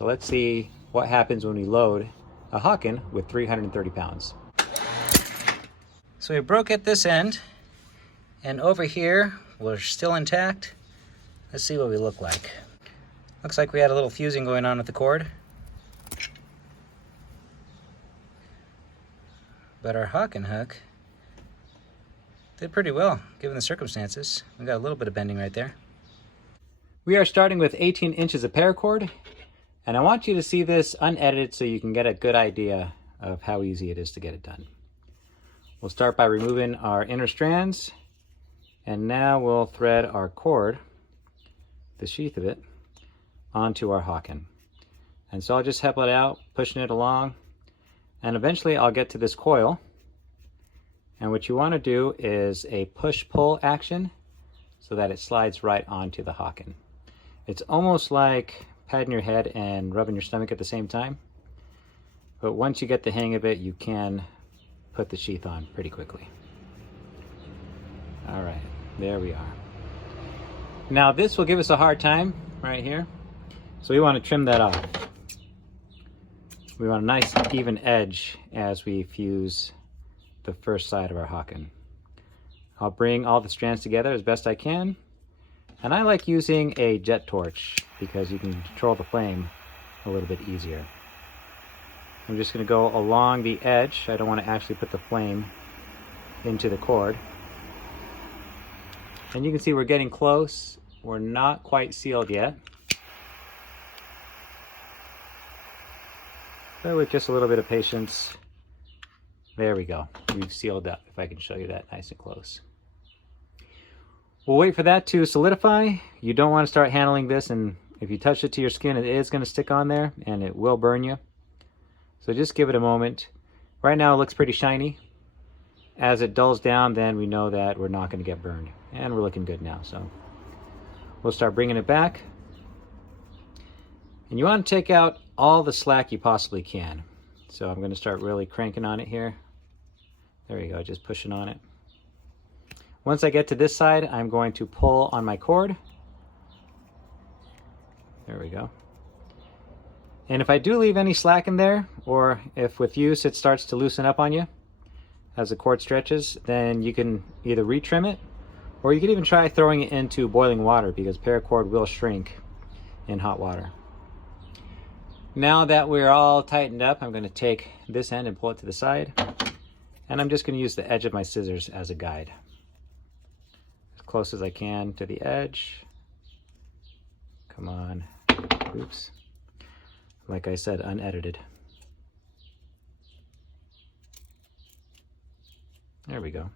So let's see what happens when we load a Haken with 330 pounds. So we broke at this end, and over here we're still intact. Let's see what we look like. Looks like we had a little fusing going on with the cord. But our Haken hook did pretty well, given the circumstances. We got a little bit of bending right there. We are starting with 18 inches of paracord, and I want you to see this unedited so you can get a good idea of how easy it is to get it done. We'll start by removing our inner strands, and now we'll thread our cord, the sheath of it, onto our Haken. And so I'll just help it out, pushing it along, and eventually I'll get to this coil. And what you want to do is a push-pull action so that it slides right onto the Haken. It's almost like patting your head and rubbing your stomach at the same time. But once you get the hang of it, you can put the sheath on pretty quickly. All right, there we are. Now this will give us a hard time right here. So we want to trim that off. We want a nice even edge as we fuse the first side of our Haken. I'll bring all the strands together as best I can. And I like using a jet torch because you can control the flame a little bit easier. I'm just going to go along the edge. I don't want to actually put the flame into the cord. And you can see we're getting close. We're not quite sealed yet. But with just a little bit of patience, there we go. We've sealed up, if I can show you that nice and close. We'll wait for that to solidify. You don't want to start handling this, and if you touch it to your skin, it is going to stick on there and it will burn you. So just give it a moment. Right now it looks pretty shiny. As it dulls down, then we know that we're not going to get burned. And we're looking good now, so we'll start bringing it back. And you want to take out all the slack you possibly can. So I'm going to start really cranking on it here. There we go, just pushing on it. Once I get to this side, I'm going to pull on my cord. There we go. And if I do leave any slack in there, or if with use it starts to loosen up on you as the cord stretches, then you can either retrim it, or you can even try throwing it into boiling water because paracord will shrink in hot water. Now that we're all tightened up, I'm going to take this end and pull it to the side. And I'm just going to use the edge of my scissors as a guide. As close as I can to the edge. Come on. Oops. Like I said, unedited. There we go.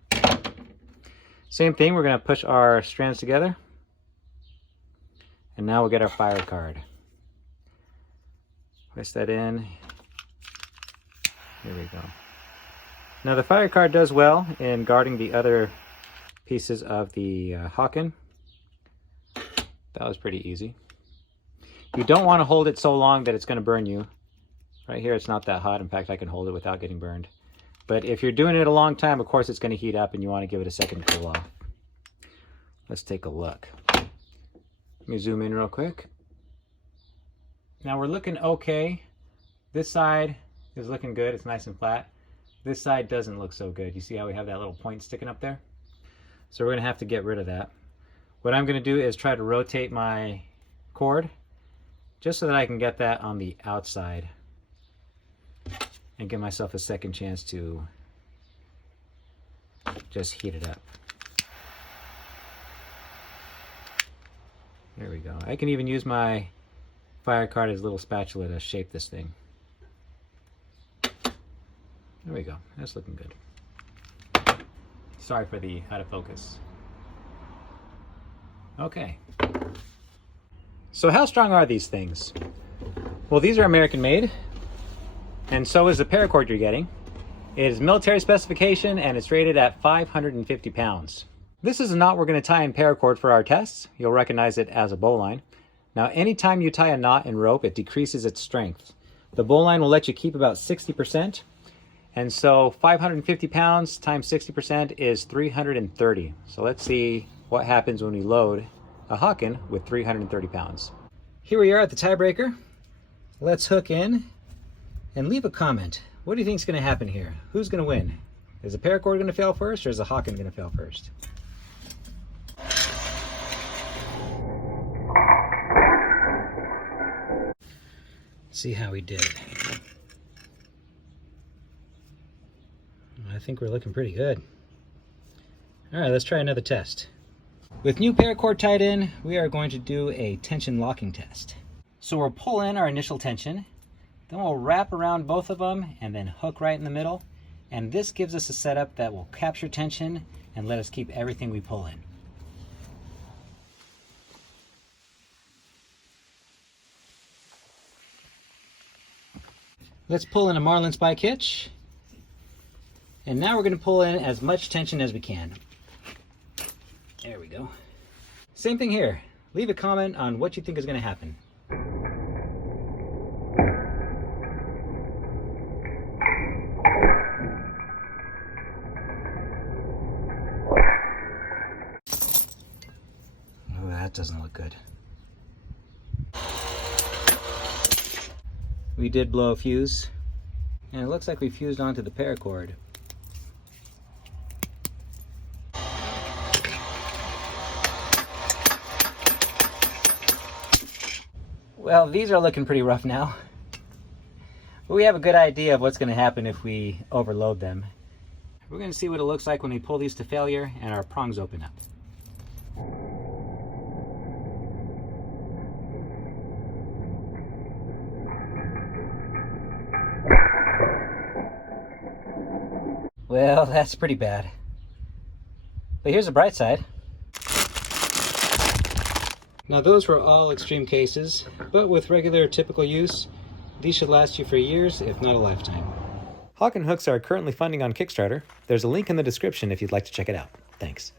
Same thing, we're going to push our strands together. And now we'll get our fire card. Place that in. Here we go. Now the fire card does well in guarding the other pieces of the Haken. That was pretty easy. You don't want to hold it so long that it's going to burn you. Right here it's not that hot. In fact, I can hold it without getting burned. But if you're doing it a long time, of course it's going to heat up and you want to give it a second to cool off. Let's take a look. Let me zoom in real quick. Now we're looking okay. This side is looking good. It's nice and flat. This side doesn't look so good. You see how we have that little point sticking up there? So we're going to have to get rid of that. What I'm going to do is try to rotate my cord just so that I can get that on the outside and give myself a second chance to just heat it up. There we go. I can even use my fire card as a little spatula to shape this thing. There we go. That's looking good. Sorry for the out of focus. Okay. So how strong are these things? Well, these are American made, and so is the paracord you're getting. It is military specification and it's rated at 550 pounds. This is a knot we're going to tie in paracord for our tests. You'll recognize it as a bowline. Now, anytime you tie a knot in rope, it decreases its strength. The bowline will let you keep about 60%. And so 550 pounds times 60% is 330. So let's see what happens when we load a Haken with 330 pounds. Here we are at the tiebreaker. Let's hook in and leave a comment. What do you think is going to happen here? Who's going to win? Is the paracord going to fail first, or is the Haken going to fail first? Let's see how we did. I think we're looking pretty good. All right, let's try another test. With new paracord tied in, we are going to do a tension locking test. So we'll pull in our initial tension, then we'll wrap around both of them and then hook right in the middle. And this gives us a setup that will capture tension and let us keep everything we pull in. Let's pull in a marlin spike hitch. And now we're going to pull in as much tension as we can. There we go. Same thing here. Leave a comment on what you think is going to happen. Oh, that doesn't look good. We did blow a fuse, and it looks like we fused onto the paracord. Well, these are looking pretty rough now. But we have a good idea of what's going to happen if we overload them. We're going to see what it looks like when we pull these to failure and our prongs open up. Well, that's pretty bad. But here's the bright side. Now those were all extreme cases, but with regular typical use, these should last you for years, if not a lifetime. Haken Hooks are currently funding on Kickstarter. There's a link in the description if you'd like to check it out. Thanks.